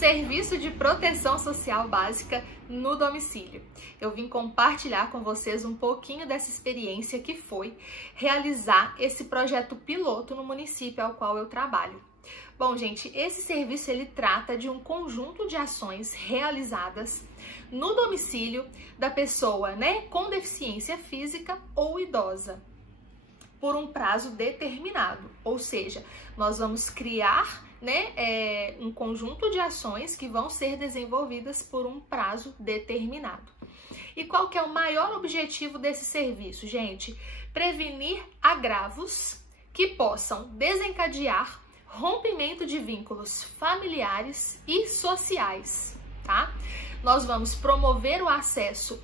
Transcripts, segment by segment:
Serviço de Proteção Social Básica no domicílio. Eu vim compartilhar com vocês um pouquinho dessa experiência que foi realizar esse projeto piloto no município ao qual eu trabalho. Bom, gente, esse serviço ele trata de um conjunto de ações realizadas no domicílio da pessoa, com deficiência física ou idosa, por um prazo determinado. Ou seja, nós vamos criar um conjunto de ações que vão ser desenvolvidas por um prazo determinado. E qual que é o maior objetivo desse serviço, gente? Prevenir agravos que possam desencadear rompimento de vínculos familiares e sociais, tá? Nós vamos promover o acesso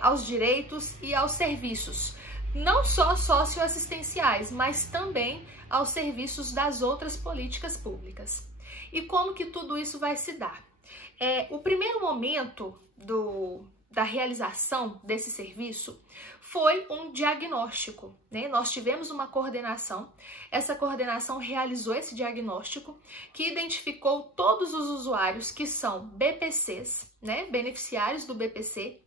aos direitos e aos serviços, não só socioassistenciais, mas também aos serviços das outras políticas públicas. E como que tudo isso vai se dar? O primeiro momento da realização desse serviço foi um diagnóstico, Nós tivemos uma coordenação, essa coordenação realizou esse diagnóstico que identificou todos os usuários que são BPCs, beneficiários do BPC,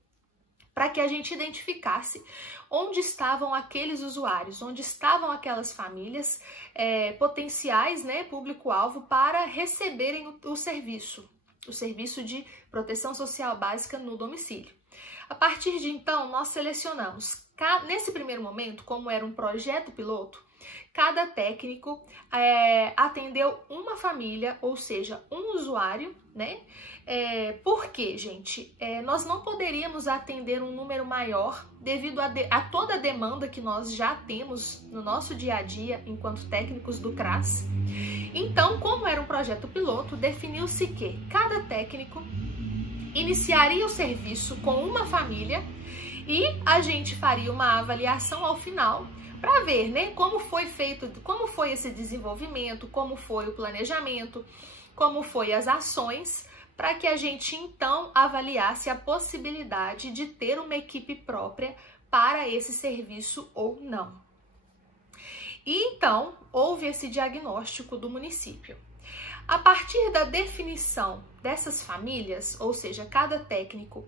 para que a gente identificasse onde estavam aqueles usuários, onde estavam aquelas famílias potenciais, público-alvo, para receberem o serviço de proteção social básica no domicílio. A partir de então, nós selecionamos, nesse primeiro momento, como era um projeto piloto, cada técnico atendeu uma família, ou seja, um usuário, Por quê, gente? Nós não poderíamos atender um número maior devido a toda a demanda que nós já temos no nosso dia a dia enquanto técnicos do CRAS. Então, como era um projeto piloto, definiu-se que cada técnico iniciaria o serviço com uma família e a gente faria uma avaliação ao final para ver, como foi feito, como foi esse desenvolvimento, como foi o planejamento, como foi as ações, para que a gente então avaliasse a possibilidade de ter uma equipe própria para esse serviço ou não. E então houve esse diagnóstico do município. A partir da definição dessas famílias, ou seja, cada técnico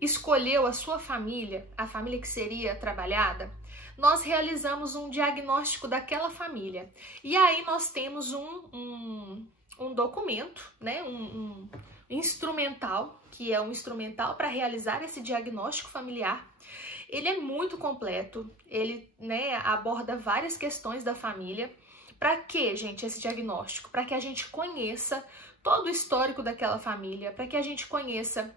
escolheu a sua família, a família que seria trabalhada, nós realizamos um diagnóstico daquela família. E aí nós temos um documento, um instrumental, que é um instrumental para realizar esse diagnóstico familiar. Ele é muito completo, ele aborda várias questões da família. Para que, gente, esse diagnóstico? Para que a gente conheça todo o histórico daquela família, para que a gente conheça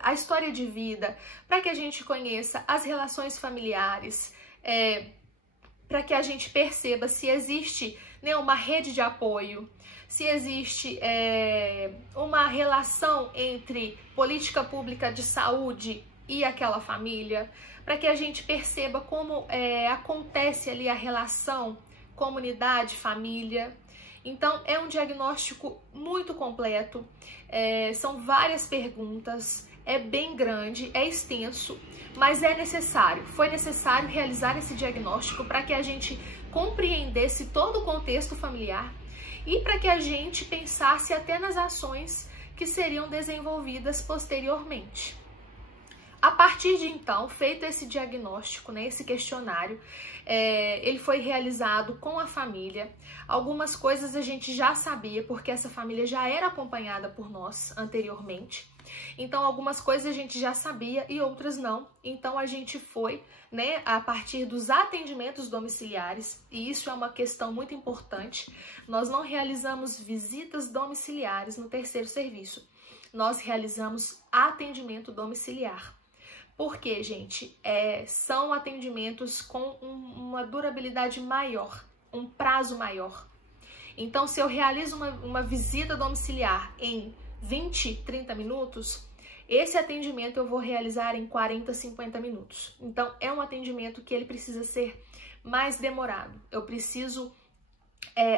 a história de vida, para que a gente conheça as relações familiares, para que a gente perceba se existe uma rede de apoio, se existe uma relação entre política pública de saúde e aquela família, para que a gente perceba como acontece ali a relação comunidade-família. Então, é um diagnóstico muito completo, são várias perguntas, é bem grande, é extenso, mas foi necessário realizar esse diagnóstico para que a gente compreendesse todo o contexto familiar e para que a gente pensasse até nas ações que seriam desenvolvidas posteriormente. A partir de então, feito esse diagnóstico, esse questionário, ele foi realizado com a família. Algumas coisas a gente já sabia, porque essa família já era acompanhada por nós anteriormente. Então, algumas coisas a gente já sabia e outras não. Então, a gente foi, a partir dos atendimentos domiciliares, e isso é uma questão muito importante. Nós não realizamos visitas domiciliares no terceiro serviço. Nós realizamos atendimento domiciliar. Porque, gente, são atendimentos com uma durabilidade maior, um prazo maior. Então, se eu realizo uma visita domiciliar em 20, 30 minutos, esse atendimento eu vou realizar em 40, 50 minutos. Então, é um atendimento que ele precisa ser mais demorado. Eu preciso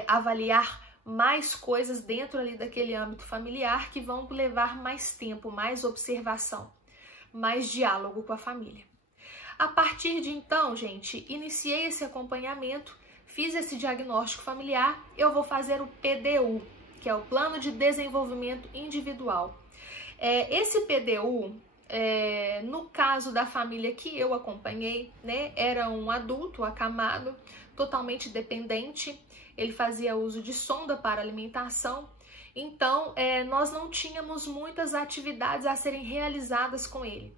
avaliar mais coisas dentro ali daquele âmbito familiar que vão levar mais tempo, mais observação, mais diálogo com a família. A partir de então, gente, iniciei esse acompanhamento, fiz esse diagnóstico familiar, eu vou fazer o PDU, que é o Plano de Desenvolvimento Individual. Esse PDU, no caso da família que eu acompanhei, né, era um adulto acamado, totalmente dependente, ele fazia uso de sonda para alimentação, então nós não tínhamos muitas atividades a serem realizadas com ele.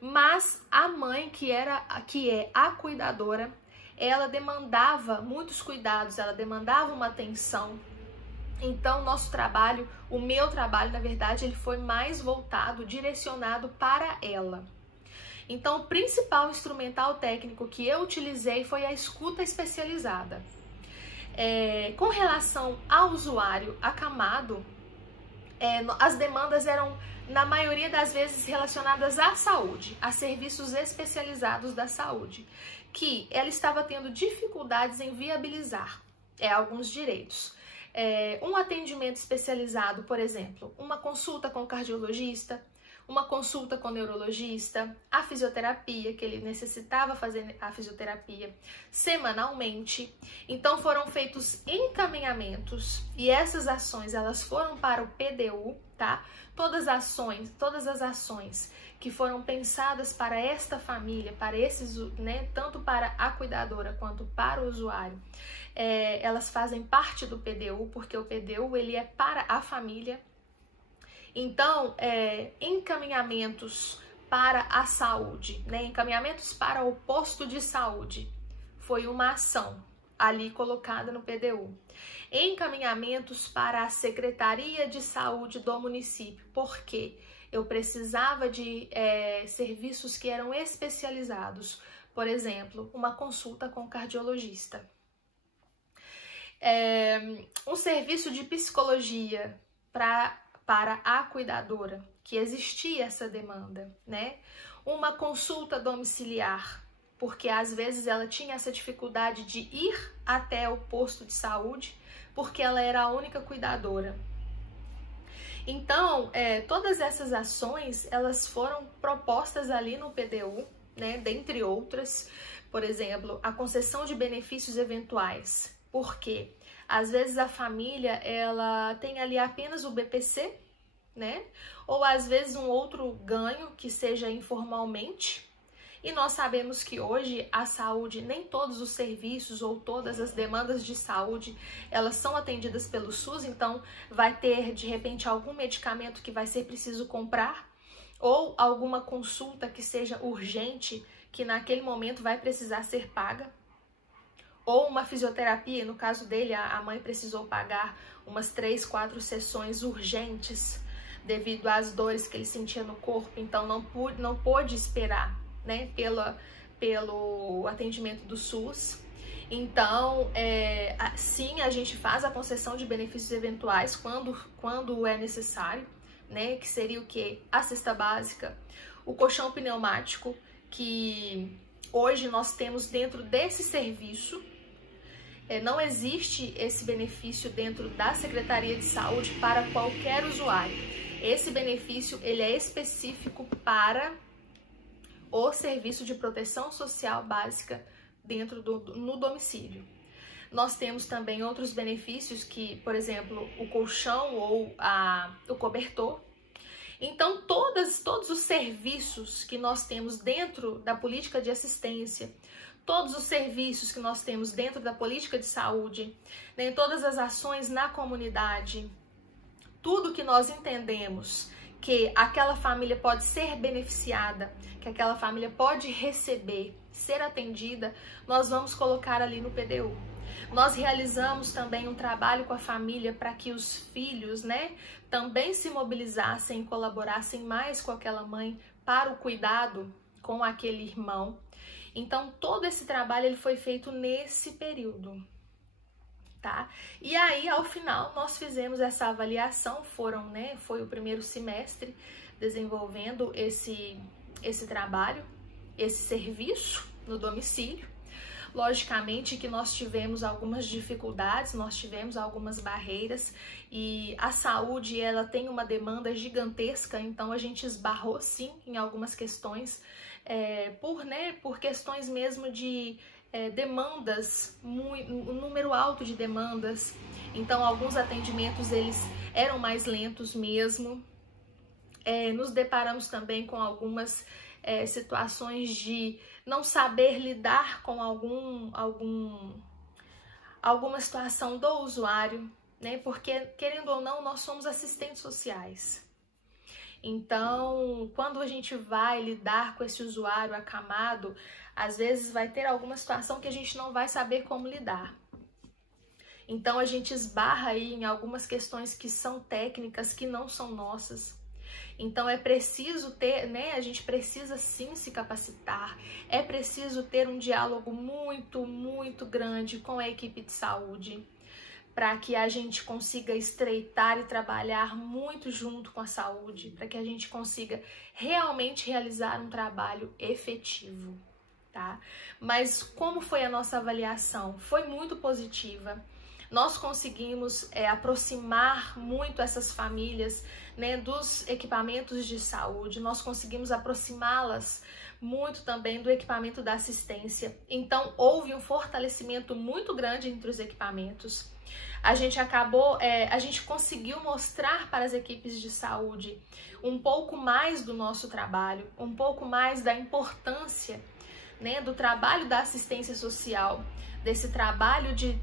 Mas a mãe, que é a cuidadora, ela demandava muitos cuidados, ela demandava uma atenção. Então, nosso trabalho, o meu trabalho, na verdade, ele foi mais voltado, direcionado para ela. Então, o principal instrumental técnico que eu utilizei foi a escuta especializada. Com relação ao usuário acamado, as demandas eram, na maioria das vezes, relacionadas à saúde, a serviços especializados da saúde, que ela estava tendo dificuldades em viabilizar alguns direitos. Um atendimento especializado, por exemplo, uma consulta com o cardiologista, uma consulta com o neurologista, a fisioterapia, que ele necessitava fazer a fisioterapia semanalmente. Então foram feitos encaminhamentos e essas ações elas foram para o PDU, tá? Todas as ações que foram pensadas para esta família, para esses, né, tanto para a cuidadora quanto para o usuário, elas fazem parte do PDU, porque o PDU ele é para a família. Então, encaminhamentos para a saúde, né? Encaminhamentos para o posto de saúde, foi uma ação ali colocada no PDU. Encaminhamentos para a Secretaria de Saúde do município, porque eu precisava de serviços que eram especializados, por exemplo, uma consulta com o cardiologista. Um serviço de psicologia para a cuidadora, que existia essa demanda, né? Uma consulta domiciliar, porque às vezes ela tinha essa dificuldade de ir até o posto de saúde, porque ela era a única cuidadora. Então, todas essas ações, elas foram propostas ali no PDU, né? Dentre outras, por exemplo, a concessão de benefícios eventuais, porque às vezes a família, ela tem ali apenas o BPC, né? Ou às vezes um outro ganho que seja informalmente. E nós sabemos que hoje a saúde, nem todos os serviços ou todas as demandas de saúde, elas são atendidas pelo SUS, então vai ter de repente algum medicamento que vai ser preciso comprar, ou alguma consulta que seja urgente, que naquele momento vai precisar ser paga. Ou uma fisioterapia, no caso dele, a mãe precisou pagar umas 3, 4 sessões urgentes devido às dores que ele sentia no corpo, então não pôde esperar, né, pelo atendimento do SUS. Então, sim, a gente faz a concessão de benefícios eventuais quando é necessário, né, que seria o quê? A cesta básica, o colchão pneumático, que hoje nós temos dentro desse serviço. Não existe esse benefício dentro da Secretaria de Saúde para qualquer usuário. Esse benefício ele é específico para o serviço de proteção social básica no domicílio. Nós temos também outros benefícios que, por exemplo, o colchão ou o cobertor. Então, todos os serviços que nós temos dentro da política de assistência, todos os serviços que nós temos dentro da política de saúde, né, todas as ações na comunidade, tudo que nós entendemos que aquela família pode ser beneficiada, que aquela família pode receber, ser atendida, nós vamos colocar ali no PDU. Nós realizamos também um trabalho com a família para que os filhos, né, também se mobilizassem, colaborassem mais com aquela mãe para o cuidado com aquele irmão. Então, todo esse trabalho ele foi feito nesse período, tá? E aí, ao final, nós fizemos essa avaliação, foi o primeiro semestre desenvolvendo esse trabalho, esse serviço no domicílio. Logicamente que nós tivemos algumas dificuldades, nós tivemos algumas barreiras e a saúde ela tem uma demanda gigantesca, então a gente esbarrou sim em algumas questões, por questões mesmo de demandas, um número alto de demandas. Então, alguns atendimentos eles eram mais lentos mesmo. Nos deparamos também com algumas situações de não saber lidar com alguma situação do usuário, né? Porque, querendo ou não, nós somos assistentes sociais. Então, quando a gente vai lidar com esse usuário acamado, às vezes vai ter alguma situação que a gente não vai saber como lidar. Então, a gente esbarra aí em algumas questões que são técnicas, que não são nossas. Então, é preciso ter, né? A gente precisa sim se capacitar, é preciso ter um diálogo muito grande com a equipe de saúde, para que a gente consiga estreitar e trabalhar muito junto com a saúde, para que a gente consiga realmente realizar um trabalho efetivo, tá? Mas como foi a nossa avaliação? Foi muito positiva. Nós conseguimos aproximar muito essas famílias, né, dos equipamentos de saúde, nós conseguimos aproximá-las muito também do equipamento da assistência. Então, houve um fortalecimento muito grande entre os equipamentos. A gente conseguiu mostrar para as equipes de saúde um pouco mais do nosso trabalho, um pouco mais da importância, né, do trabalho da assistência social, desse trabalho de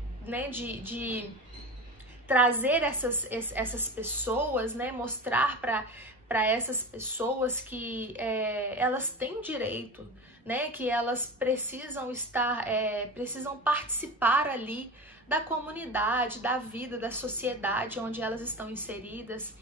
trazer essas pessoas, né, mostrar para essas pessoas que elas têm direito, né, que elas precisam precisam participar ali da comunidade, da vida, da sociedade onde elas estão inseridas,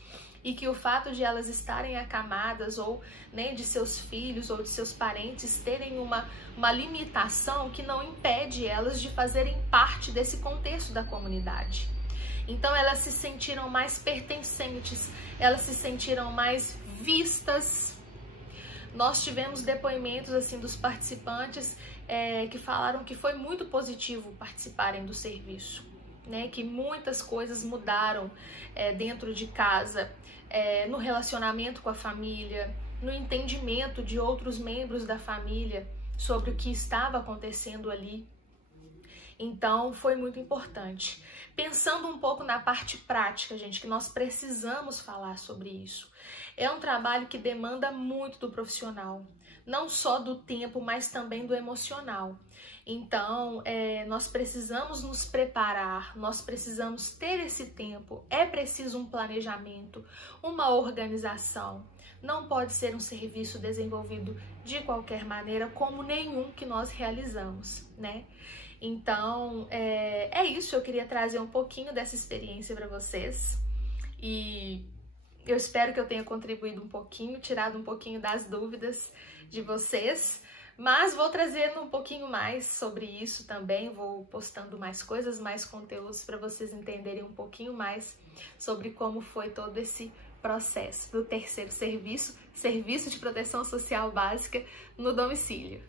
e que o fato de elas estarem acamadas, ou, né, de seus filhos ou de seus parentes terem uma limitação que não impede elas de fazerem parte desse contexto da comunidade. Então, elas se sentiram mais pertencentes, elas se sentiram mais vistas. Nós tivemos depoimentos assim dos participantes que falaram que foi muito positivo participarem do serviço, né? Que muitas coisas mudaram dentro de casa, no relacionamento com a família, no entendimento de outros membros da família sobre o que estava acontecendo ali. Então, foi muito importante. Pensando um pouco na parte prática, gente, que nós precisamos falar sobre isso. É um trabalho que demanda muito do profissional, não só do tempo, mas também do emocional. Então, nós precisamos nos preparar, nós precisamos ter esse tempo, é preciso um planejamento, uma organização. Não pode ser um serviço desenvolvido de qualquer maneira, como nenhum que nós realizamos, né? Então, é isso, eu queria trazer um pouquinho dessa experiência para vocês, e eu espero que eu tenha contribuído um pouquinho, tirado um pouquinho das dúvidas de vocês, mas vou trazendo um pouquinho mais sobre isso também, vou postando mais coisas, mais conteúdos para vocês entenderem um pouquinho mais sobre como foi todo esse processo do terceiro serviço de proteção social básica no domicílio.